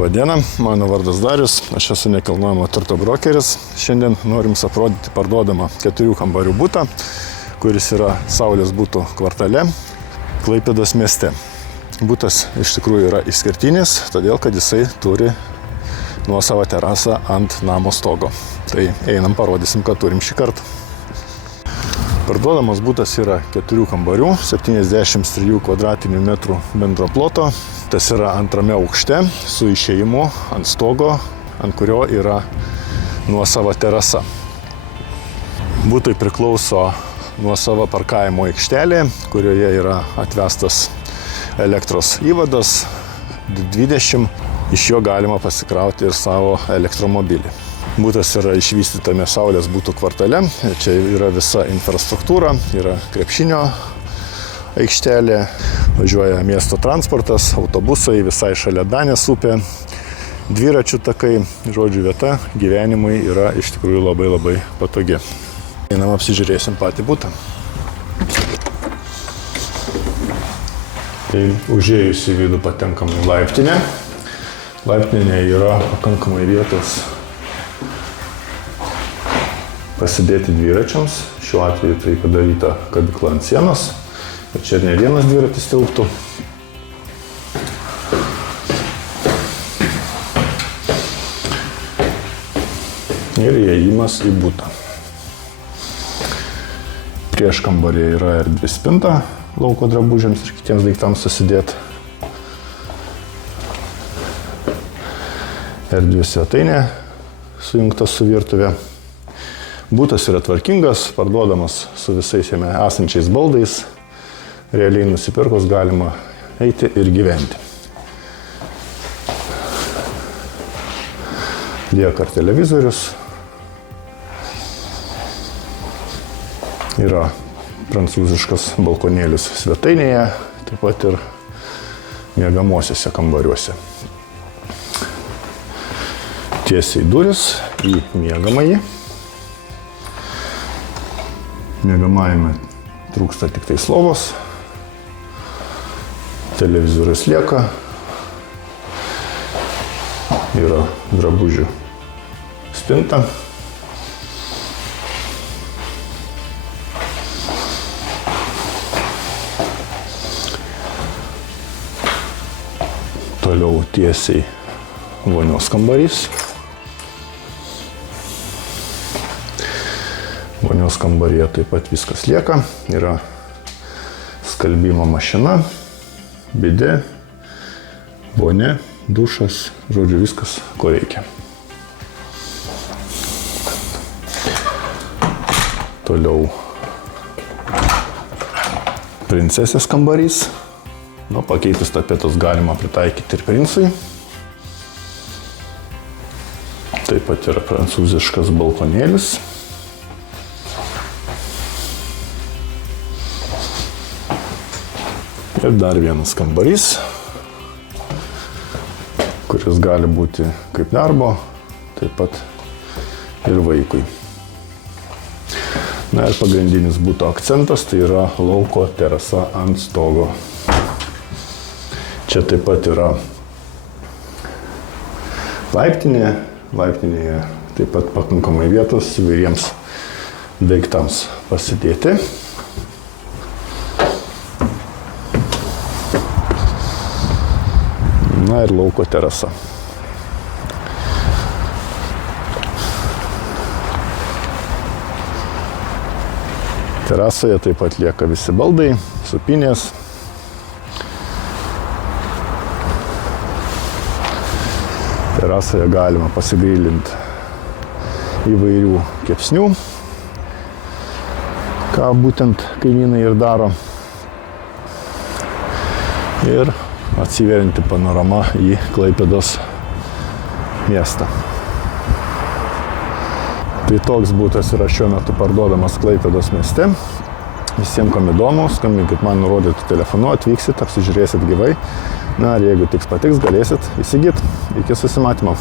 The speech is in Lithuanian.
Labą dieną, mano vardas Darius, aš esu nekilnojamo turto brokeris. Šiandien norim aprodyti parduodamą 4 kambarių butą, kuris yra Saulės butų kvartale, Klaipėdos mieste. Butas iš tikrųjų yra išskirtinis, todėl kad jisai turi nuosavą terasą ant namo stogo. Tai einam parodysim, ką turim šį kartą. Parduodamas butas yra 4 kambarių, 73 kvadratinių metrų bendro ploto. Tas yra antrame aukšte su išėjimu ant stogo, ant kurio yra nuosava terasa. Butui priklauso nuosava parkavimo aikštelė, kurioje yra atvestas elektros įvadas 20. Iš jo galima pasikrauti ir savo elektromobilį. Butas yra išvystytame Saulės butų kvartale. Čia yra visa infrastruktūra, yra krepšinio aikštelė, važiuoja miesto transportas, autobusai, visai šalia Danės upė, dviračių takai, žodžiu vieta gyvenimui yra iš tikrųjų labai patogi. Einam apsižiūrėsim patį butą. Tai užėjus į vidų patenkam į laiptinę. Laiptinėje yra pakankamai vietos pasidėti dviračiams. Šiuo atveju tai padaryta kabykla ant sienos. Ir čia ne vienas dviratis tilptų. Ir įėjimas į butą. Prieš kambarį yra erdvi spinta lauko drabužiams ir kitiems daiktams susidėti. Erdvi svetainė sujungta su virtuvė. Butas yra tvarkingas, parduodamas su visais jame esančiais baldais. Realiai nusipirkus galima eiti ir gyventi. Lieka televizorius. Yra prancūziškas balkonėlis svetainėje, taip pat ir miegamosiuose kambariuose. Tiesiai duris į miegamąjį. Miegamajame trūksta tik tai lovos. Televizorius lieka. Yra drabužių spinta. Toliau tiesiai vonios kambarys. Vonios kambaryje taip pat viskas lieka. Yra skalbimo mašina, bidė, vonia, dušas, žodžiu viskas, ko reikia. Toliau princesės kambarys. Pakeitus tapetus galima pritaikyti ir princui. Taip pat yra prancūziškas balkonėlis. Ir dar vienas kambarys, kuris gali būti kaip darbo, taip pat ir vaikui. Ir pagrindinis buto akcentas tai yra lauko terasa ant stogo. Čia taip pat yra laiptinė. Laiptinėje taip pat pakankamai vietos įvairiems daiktams pasidėti. Ir lauko terasa. Terasoje taip pat lieka visi baldai, supinės. Terasoje galima pasigrilinti įvairių kepsnių, ką būtent kaimynai ir daro. Ir atsiverianti panorama į Klaipėdos miestą. Tai toks butas yra šiuo metu parduodamas Klaipėdos mieste. Visiems, kam įdomu, skambinkit man nurodytų telefonu, atvyksit, apsižiūrėsit gyvai. Ir jeigu tiks patiks, galėsit įsigyti. Iki susimatymo.